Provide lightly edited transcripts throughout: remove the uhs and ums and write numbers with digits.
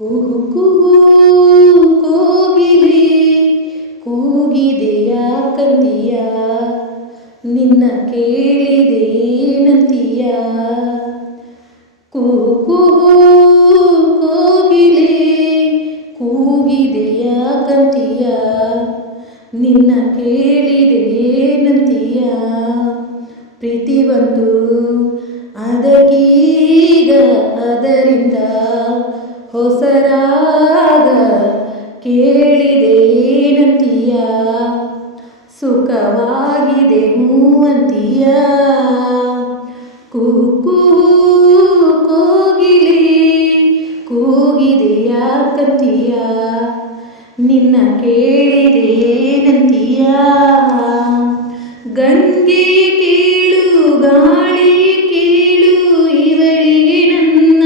ಕೂಗು ಕೂಗು ಕೋಗಿಲೆ ಕೂಗಿದೆಯ ಕಂದಿಯ ನಿನ್ನ ಕೇಳಿದೇನಂತೀಯ. ಕೂಗು ಕೂಗು ಕೋಗಿಲೆ ಕೂಗಿದೆಯ ಕಂದಿಯ ನಿನ್ನ ಕೇಳಿದೇನಂತೀಯ. ಪ್ರೀತಿ ಬಂತು ಅದಕ್ಕೀಗ ಅದರಿಂದ ಹೊಸರಾಗ ಕೇಳಿದೇನಂತೀಯ. ಸುಖವಾಗಿದೆ ಹೂವಂತೀಯ. ಕೂಗು ಕೋಗಿಲೆ ಕೂಗಿದೆಯ ಕಂತೀಯ ನಿನ್ನ ಕೇಳಿದೇನಂತೀಯ. ಗಂಗೆ ಕೇಳು ಗಾಳಿ ಕೇಳು ಇವಳಿಗೆ ನನ್ನ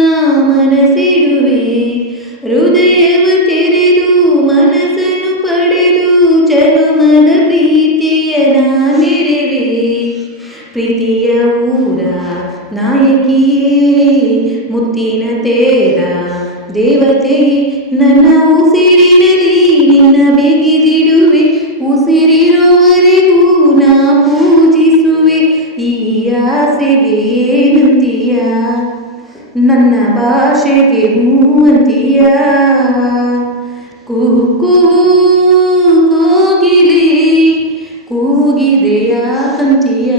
ಮನಸ್ಸಿಡುವೆ. ಹೃದಯವ ತೆರೆದು ಮನಸ್ಸನ್ನು ಪಡೆದು ಜನುಮದ ಪ್ರೀತಿಯ ನಾನೆರೆವೆ. ಪ್ರೀತಿಯ ಊರ ನಾಯಕಿಯೇ ಮುತ್ತಿನ ತೇರ ದೇವತೆ ನನ್ನ ಉಸಿರಿನಲ್ಲಿ ನಿನ್ನ ಬೆಗೆದಿಡುವೆ. ಉಸಿರಿರುವವರೆಗೂ ನಾ ಪೂಜಿಸುವೆ. ಈ ಆಸೆಗೆ ಏನಂತೀಯ ನನ್ನ ಭಾಷೆಗೆ ಹೂವಂತೀಯ. ಕೂಗು ಕೋಗಿಲೆ ಕೂಗಿದೆಯ ಕಂತೀಯ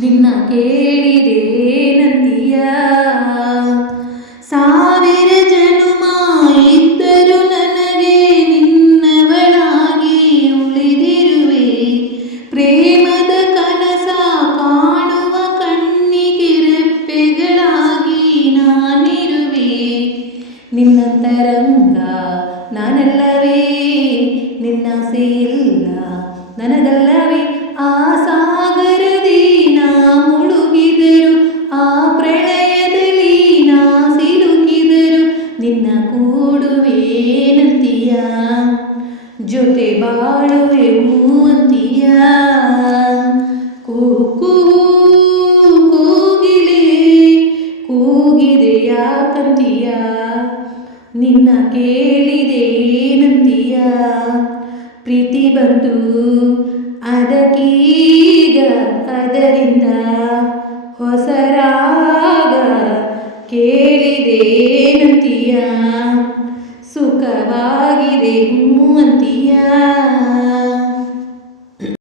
ನಿನ್ನ ಕೇಳಿದೇನಂತೀಯ. ಸಾವಿರ ಜನುಮ ಇದ್ದರೂ ನನಗೆ ನಿನ್ನವಳಾಗಿ ಉಳಿದಿರುವೆ. ಪ್ರೇಮದ ಕನಸ ಕಾಣುವ ಕಣ್ಣಿಗೆ ರೆಪ್ಪೆಗಳಾಗಿ ನಾನಿರುವೆ. ನಿನ್ನಂತರಂಗ ನಾನಲ್ಲವೇ ನಿನ್ನಾಸೆ ಇಲ್ಲ ನನಗಲ್ಲವೇ. ಆ ಸಾಗರದಿ ನಾ ಮುಳುಗಿದರು ಆ ಪ್ರಳಯದಲ್ಲಿ ನಾ ಸಿಲುಕಿದರು ನಿನ್ನ ಕೂಡುವೇನಂತೀಯ. ಜೊತೆ ಬಾಳುವೆ ಹೂವಂತೀಯ. ಕೂಗು ಕೋಗಿಲೆ ಕೂಗಿದೆಯ ಕಂತೀಯ ನಿನ್ನ ಕೇಳಿ